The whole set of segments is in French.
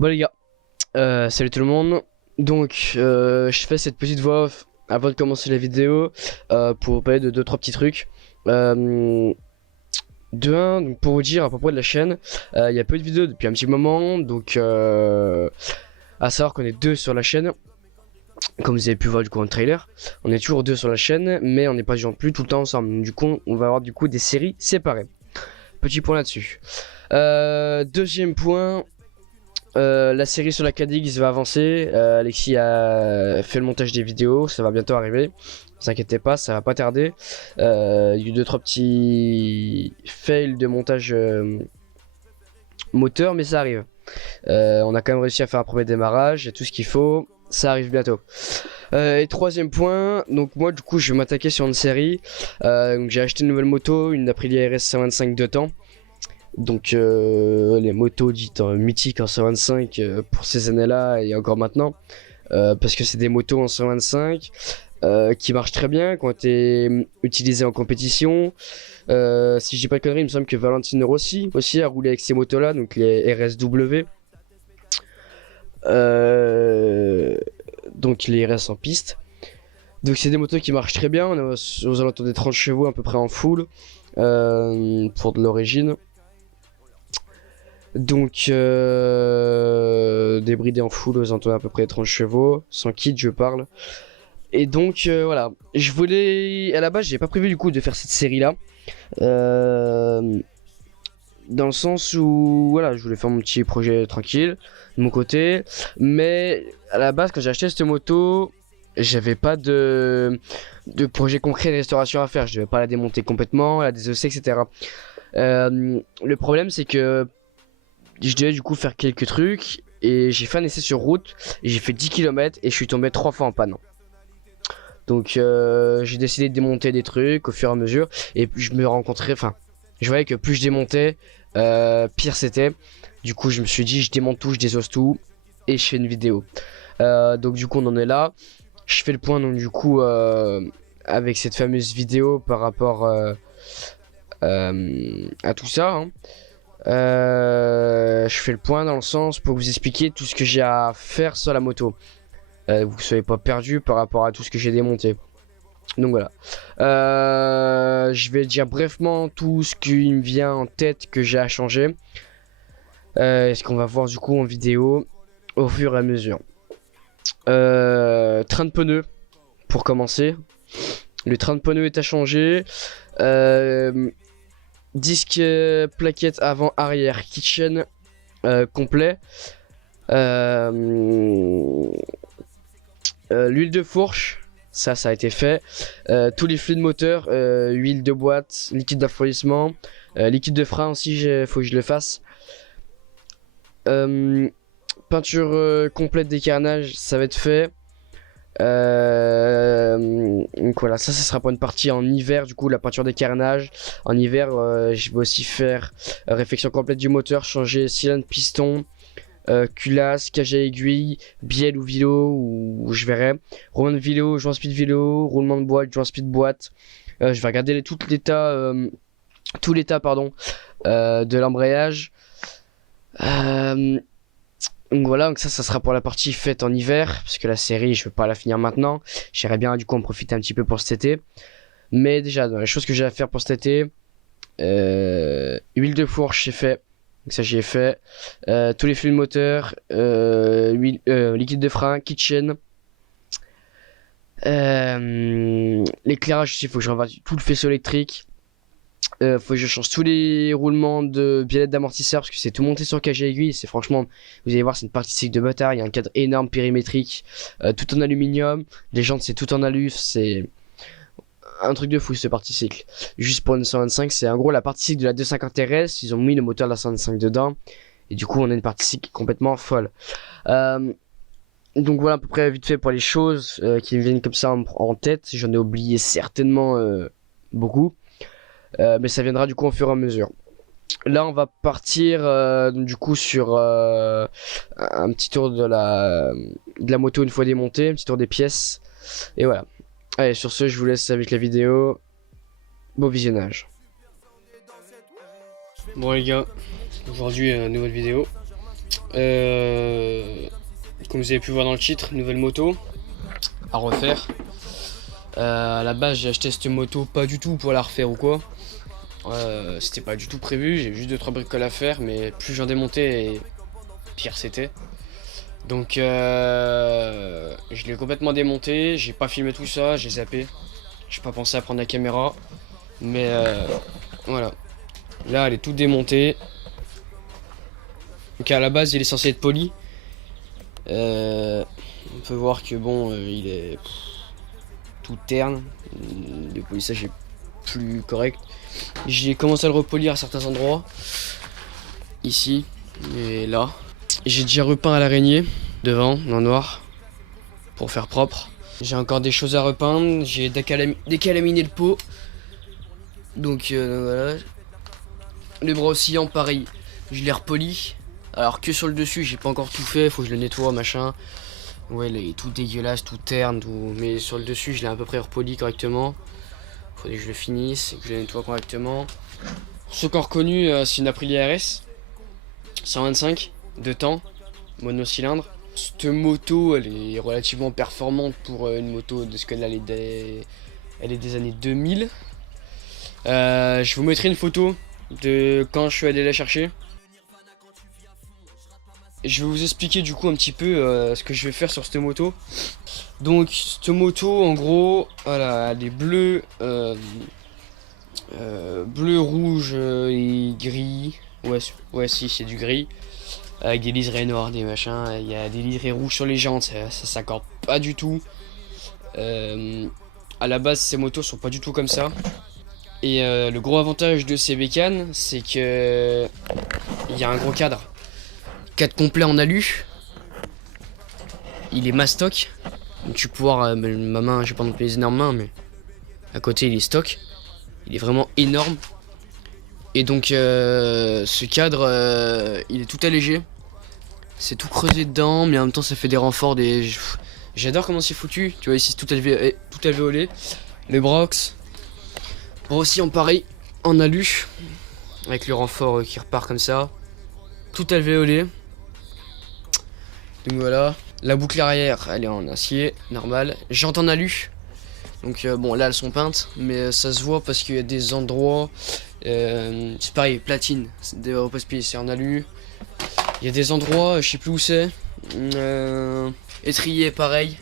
Bon les gars, salut tout le monde. Donc je fais cette petite voix off avant de commencer la vidéo pour vous parler de deux trois petits trucs. Euh, de un, donc pour vous dire à propos de la chaîne, il y a peu de vidéos depuis un petit moment, donc à savoir qu'on est deux sur la chaîne. Comme vous avez pu voir du coup en trailer, on est toujours deux sur la chaîne, mais on n'est pas genre plus tout le temps ensemble. Du coup, on va avoir du coup des séries séparées. Petit point là-dessus. Deuxième point. La série sur la KDX va avancer. Alexis a fait le montage des vidéos, ça va bientôt arriver. Ne vous inquiétez pas, ça va pas tarder. Il y a eu 2-3 petits fails de montage moteur, mais ça arrive. On a quand même réussi à faire un premier démarrage et tout ce qu'il faut. Ça arrive bientôt. Et troisième point, donc moi du coup je vais m'attaquer sur une série. Donc j'ai acheté une nouvelle moto, une Aprilia RS 125 2 temps. Donc les motos dites mythiques en 125 pour ces années-là et encore maintenant, parce que c'est des motos en 125 qui marchent très bien, qui ont été utilisées en compétition. Si je dis pas de conneries, il me semble que Valentino Rossi aussi a roulé avec ces motos-là, donc les RSW. Donc les RS en piste. Donc c'est des motos qui marchent très bien, on est aux alentours des 30 chevaux à peu près en full pour de l'origine. Donc débridé en full aux alentours à peu près 30 chevaux, sans kit je parle. Et donc voilà, je voulais, à la base j'ai pas prévu du coup de faire cette série là. Dans le sens où voilà, je voulais faire mon petit projet tranquille de mon côté. Mais à la base quand j'ai acheté cette moto, j'avais pas de projet concret de restauration à faire. Je devais pas la démonter complètement, la désosser, etc. Le problème c'est que je devais du coup faire quelques trucs et j'ai fait un essai sur route et j'ai fait 10 km et je suis tombé 3 fois en panne. Donc j'ai décidé de démonter des trucs au fur et à mesure et puis je me rencontrais, enfin je voyais que plus je démontais, pire c'était. Du coup je me suis dit je démonte tout, je désosse tout et je fais une vidéo. Donc du coup on en est là. Je fais le point donc du coup avec cette fameuse vidéo par rapport à tout ça. Hein. Je fais le point dans le sens pour vous expliquer tout ce que j'ai à faire sur la moto. Vous ne soyez pas perdu par rapport à tout ce que j'ai démonté. Donc voilà. Je vais dire brièvement tout ce qui me vient en tête que j'ai à changer. Ce qu'on va voir du coup en vidéo au fur et à mesure. Train de pneus pour commencer. Le train de pneus est à changer. Disque plaquette avant arrière kitchen complet. L'huile de fourche, ça a été fait. Tous les fluides moteurs, huile de boîte, liquide d'affreissement, liquide de frein aussi, faut que je le fasse. Peinture complète des carnages, ça va être fait. Donc voilà, ça sera pour une partie en hiver, du coup la peinture des carnages. En hiver, je vais aussi faire réfection complète du moteur, changer cylindre, piston, culasse, cage à aiguille, bielle ou vélo, ou je verrai. Roulement de vélo, joint speed vélo, roulement de boîte, joint speed boîte. Je vais regarder tout l'état pardon, de l'embrayage. Donc voilà, donc ça sera pour la partie faite en hiver, parce que la série je veux pas la finir maintenant. J'aimerais bien du coup en profiter un petit peu pour cet été. Mais déjà dans les choses que j'ai à faire pour cet été, huile de fourche j'ai fait, donc ça j'y ai fait. Tous les fluides moteurs, liquide de frein, kitchen. L'éclairage aussi, il faut que je revoie tout le faisceau électrique. Faut que je change tous les roulements de biellette d'amortisseur parce que c'est tout monté sur cage à aiguille. C'est franchement, vous allez voir, c'est une partie cycle de bâtard. Il y a un cadre énorme périmétrique, tout en aluminium. Les jantes, c'est tout en alu. C'est un truc de fou ce partie cycle. Juste pour une 125, c'est en gros la partie cycle de la 250 RS. Ils ont mis le moteur de la 125 dedans. Et du coup, on a une partie cycle complètement folle. Donc voilà à peu près vite fait pour les choses qui me viennent comme ça en tête. J'en ai oublié certainement beaucoup. Mais ça viendra du coup au fur et à mesure. Là on va partir du coup sur un petit tour de la moto une fois démontée, un petit tour des pièces. Et voilà. Allez, sur ce je vous laisse avec la vidéo. Beau visionnage. Bon les gars, aujourd'hui nouvelle vidéo. Comme vous avez pu voir dans le titre, nouvelle moto à refaire. À la base, j'ai acheté cette moto pas du tout pour la refaire ou quoi. C'était pas du tout prévu, j'ai juste 2-3 bricoles à faire, mais plus j'en démontais, et pire c'était. Donc je l'ai complètement démonté, j'ai pas filmé tout ça, j'ai zappé. J'ai pas pensé à prendre la caméra, mais voilà. Là, elle est toute démontée. Donc à la base, il est censé être poli. On peut voir que bon, il est tout terne. Le polissage est plus correct. J'ai commencé à le repolir à certains endroits. Ici et là. J'ai déjà repeint à l'araignée devant, en noir, pour faire propre. J'ai encore des choses à repeindre. J'ai décalaminé le pot. Donc voilà. Le bras oscillant, pareil. Je l'ai repoli. Alors que sur le dessus, j'ai pas encore tout fait. Faut que je le nettoie, machin. Ouais, il est tout dégueulasse, tout terne, tout. Mais sur le dessus, je l'ai à peu près repoli correctement. Faudrait que je le finisse et que je le nettoie correctement. Pour ceux qui ont reconnu, c'est une Aprilia RS 125 de temps, monocylindre. Cette moto, elle est relativement performante pour une moto de ce qu'elle est elle est des années 2000. Je vous mettrai une photo de quand je suis allé la chercher. Je vais vous expliquer du coup un petit peu ce que je vais faire sur cette moto. Donc cette moto en gros, voilà, elle est bleue, bleu, rouge et gris. Ouais si c'est du gris. Avec des liserés noirs, des machins. Il y a des liserés rouges sur les jantes, ça s'accorde pas du tout. À la base ces motos sont pas du tout comme ça. Et le gros avantage de ces bécanes, c'est que il y a un gros cadre. Cadre complet en alu. Il est mastoc. Donc tu peux voir ma main, j'ai pas non plus les énormes mains, mais à côté il est stock. Il est vraiment énorme. Et donc ce cadre, il est tout allégé. C'est tout creusé dedans, mais en même temps ça fait des renforts. J'adore comment c'est foutu. Tu vois ici tout alvéolé. Les brox. Aussi en pareil, en alu. Avec le renfort qui repart comme ça. Tout alvéolé. Donc voilà. La boucle arrière, elle est en acier, normal. Jantes en alu. Donc bon, là elles sont peintes, mais ça se voit parce qu'il y a des endroits. C'est pareil, platine, des repose-pieds, c'est en alu. Il y a des endroits, je sais plus où c'est. Étrier, pareil.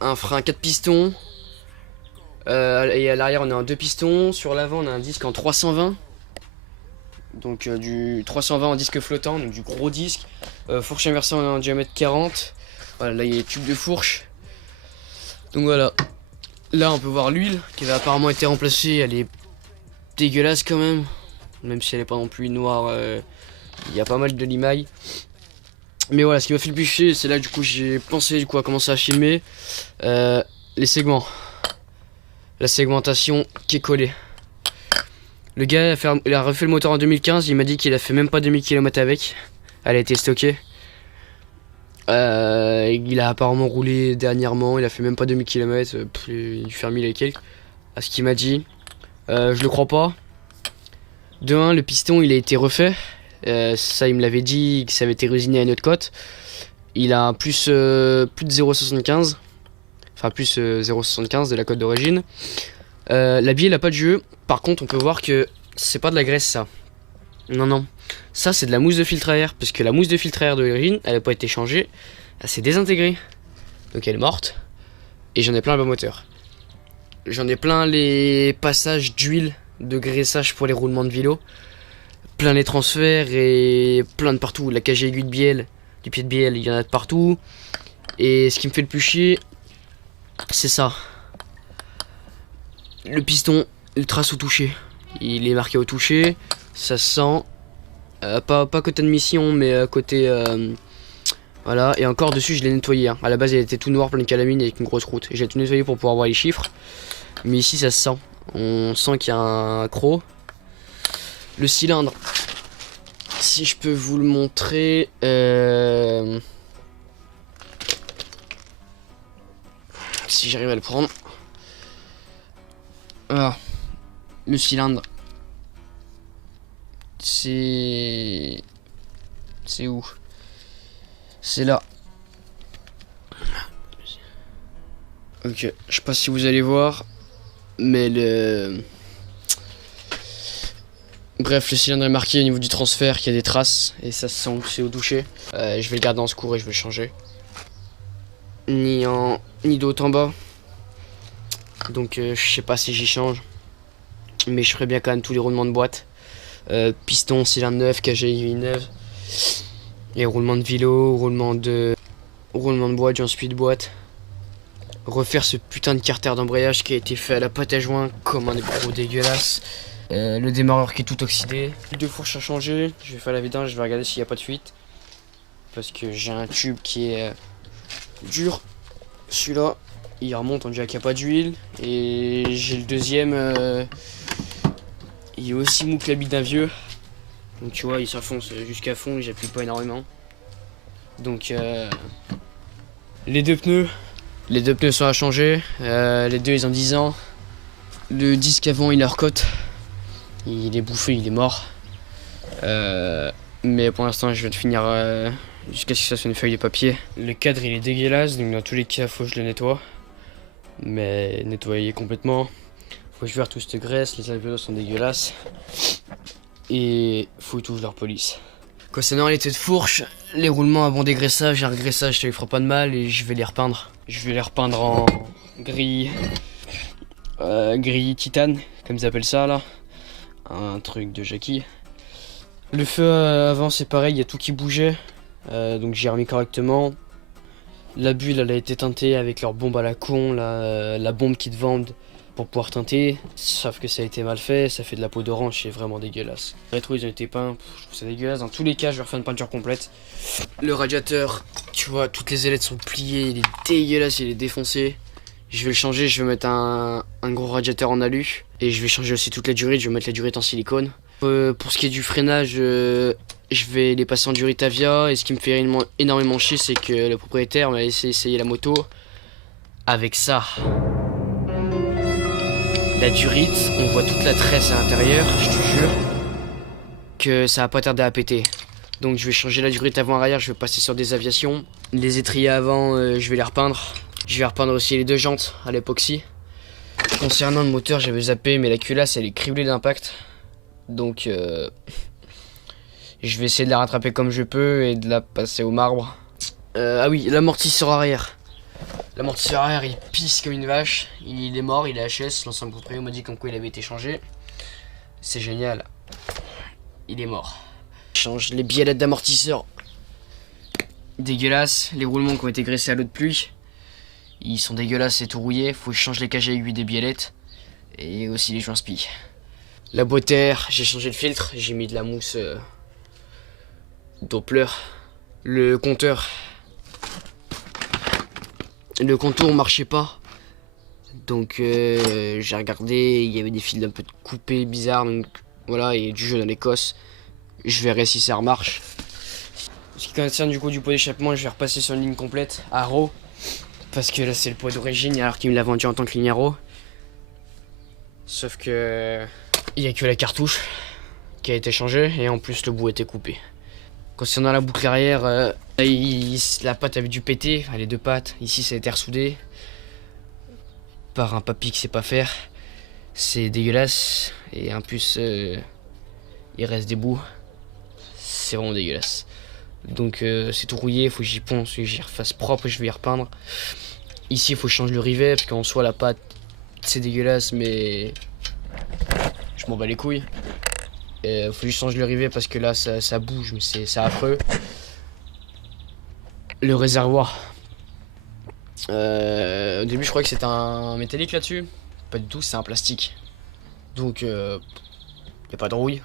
Un frein 4 pistons. Et à l'arrière, on a un 2 pistons. Sur l'avant, on a un disque en 320. Donc du 320 en disque flottant, donc du gros disque. Fourche inversée en diamètre 40. Voilà, là il y a les tubes de fourche. Donc voilà. Là on peut voir l'huile qui avait apparemment été remplacée. Elle est dégueulasse quand même. Même si elle est pas non plus noire. Il y a pas mal de limailles. Mais voilà, ce qui m'a fait le plus chier, c'est là du coup j'ai pensé du coup à commencer à filmer les segments. La segmentation qui est collée. Le gars il a refait le moteur en 2015, il m'a dit qu'il a fait même pas 2000 km avec. Elle a été stockée. Il a apparemment roulé dernièrement, il a fait même pas 2000 km, il a dû faire 1000 et quelques. À ce qu'il m'a dit. Je le crois pas. De 1, le piston il a été refait. Ça il me l'avait dit que ça avait été réusiné à une autre cote. Il a plus de 0,75. Enfin plus 0,75 de la cote d'origine. La bille elle a pas de jeu. Par contre on peut voir que c'est pas de la graisse ça. Non non. Ça c'est de la mousse de filtre à air. Parce que la mousse de filtre à air de l'origine elle a pas été changée. Elle s'est désintégrée. Donc elle est morte. Et j'en ai plein le bas moteur. J'en ai plein les passages d'huile de graissage pour les roulements de vélo. Plein les transferts et plein de partout. La cage aiguille de bielle, du pied de bielle, il y en a de partout. Et ce qui me fait le plus chier, c'est ça. Le piston, le trace au toucher. Il est marqué au toucher. Ça se sent. Pas côté admission, mais côté... voilà. Et encore dessus, je l'ai nettoyé. Hein. À la base, il était tout noir, plein de calamine avec une grosse croûte. J'ai tout nettoyé pour pouvoir voir les chiffres. Mais ici, ça se sent. On sent qu'il y a un croc. Le cylindre. Si je peux vous le montrer... Si j'arrive à le prendre. Ah, le cylindre. C'est où? C'est là. Ok, je sais pas si vous allez voir, mais bref, le cylindre est marqué au niveau du transfert qu'il y a des traces et ça se sent que c'est au toucher. Je vais le garder en secours et je vais le changer. Ni de haut en bas. Donc je sais pas si j'y change. Mais je ferai bien quand même tous les roulements de boîte. Piston, cylindre neuf, KGI neuf. Et roulement de vélo, roulement de boîte, j'en suis de boîte. Refaire ce putain de carter d'embrayage qui a été fait à la pâte à joint comme un gros dégueulasse. Le démarreur qui est tout oxydé. Deux fourches à changer. Je vais faire la vidange, je vais regarder s'il n'y a pas de fuite. Parce que j'ai un tube qui est dur. Celui-là, il remonte, on dirait qu'il n'y a pas d'huile. Et j'ai le deuxième. Il est aussi mou que la bite d'un vieux. Donc tu vois, il s'enfonce jusqu'à fond et j'appuie pas énormément. Donc les deux pneus sont à changer. Les deux ils ont 10 ans. Le disque avant il est hors-cote. Il est bouffé, il est mort. Mais pour l'instant je vais te finir jusqu'à ce que ça soit une feuille de papier. Le cadre il est dégueulasse, donc dans tous les cas faut que je le nettoie. Mais nettoyer complètement. Faut que je vire toute cette graisse, les alvéolos sont dégueulasses. Et faut que je leur police. Concernant les têtes de fourche, les roulements avant dégraissage, un regraissage ça lui fera pas de mal et je vais les repeindre. Je vais les repeindre en gris titane, comme ils appellent ça là. Un truc de Jackie. Le feu avant c'est pareil, il y a tout qui bougeait. Donc j'ai remis correctement. La bulle elle a été teintée avec leur bombe à la con, la bombe qu'ils te vendent pour pouvoir teinter, sauf que ça a été mal fait, ça fait de la peau d'orange, c'est vraiment dégueulasse. Les rétros ils ont été peints, je trouve ça dégueulasse. Dans tous les cas je vais refaire une peinture complète. Le radiateur, tu vois, toutes les ailettes sont pliées, il est dégueulasse, il est défoncé. Je vais le changer, je vais mettre un gros radiateur en alu. Et je vais changer aussi toute la durite, je vais mettre la durite en silicone. Pour ce qui est du freinage, je vais les passer en durite Avia. Et ce qui me fait énormément chier, c'est que le propriétaire m'a laissé essayer la moto avec ça. La durite, on voit toute la tresse à l'intérieur, je te jure, que ça va pas tarder à péter. Donc je vais changer la durite avant-arrière, je vais passer sur des aviations. Les étriers avant, je vais les repeindre. Je vais repeindre aussi les deux jantes à l'époxy. Concernant le moteur, j'avais zappé, mais la culasse elle est criblée d'impact. Donc je vais essayer de la rattraper comme je peux et de la passer au marbre. Ah oui, l'amortisseur arrière. L'amortisseur arrière il pisse comme une vache, il est mort, il est HS, l'ancien propriétaire m'a dit comme quoi il avait été changé. C'est génial. Il est mort. Je change les biellettes d'amortisseur. Dégueulasse, les roulements qui ont été graissés à l'eau de pluie. Ils sont dégueulasses et tout rouillé, faut que je change les cagés aiguilles des biellettes. Et aussi les joints spi. La boîte air, j'ai changé le filtre, j'ai mis de la mousse Doppler. Le compteur. Le contour marchait pas. Donc j'ai regardé, il y avait des fils un peu coupés bizarres, donc voilà, et du jaune à l'Écosse. Je verrai si ça remarche. Ce qui concerne du coup du pot d'échappement, je vais repasser sur une ligne complète à RAW. Parce que là c'est le pot d'origine alors qu'il me l'a vendu en tant que ligne à RAW. Sauf que il n'y a que la cartouche qui a été changée et en plus le bout a été coupé. Concernant la boucle arrière, la patte avait dû péter, enfin, les deux pattes. Ici ça a été ressoudé par un papy qui sait pas faire. C'est dégueulasse et en plus il reste des bouts. C'est vraiment dégueulasse. Donc c'est tout rouillé, il faut que j'y ponce, que j'y refasse propre et je vais y repeindre. Ici il faut que je change le rivet parce qu'en soi la pâte c'est dégueulasse mais je m'en bats les couilles. Faut que je change le rivet parce que là ça bouge mais c'est affreux. Le réservoir. Au début je croyais que c'était un métallique là-dessus. Pas du tout, c'est un plastique. Donc y a pas de rouille.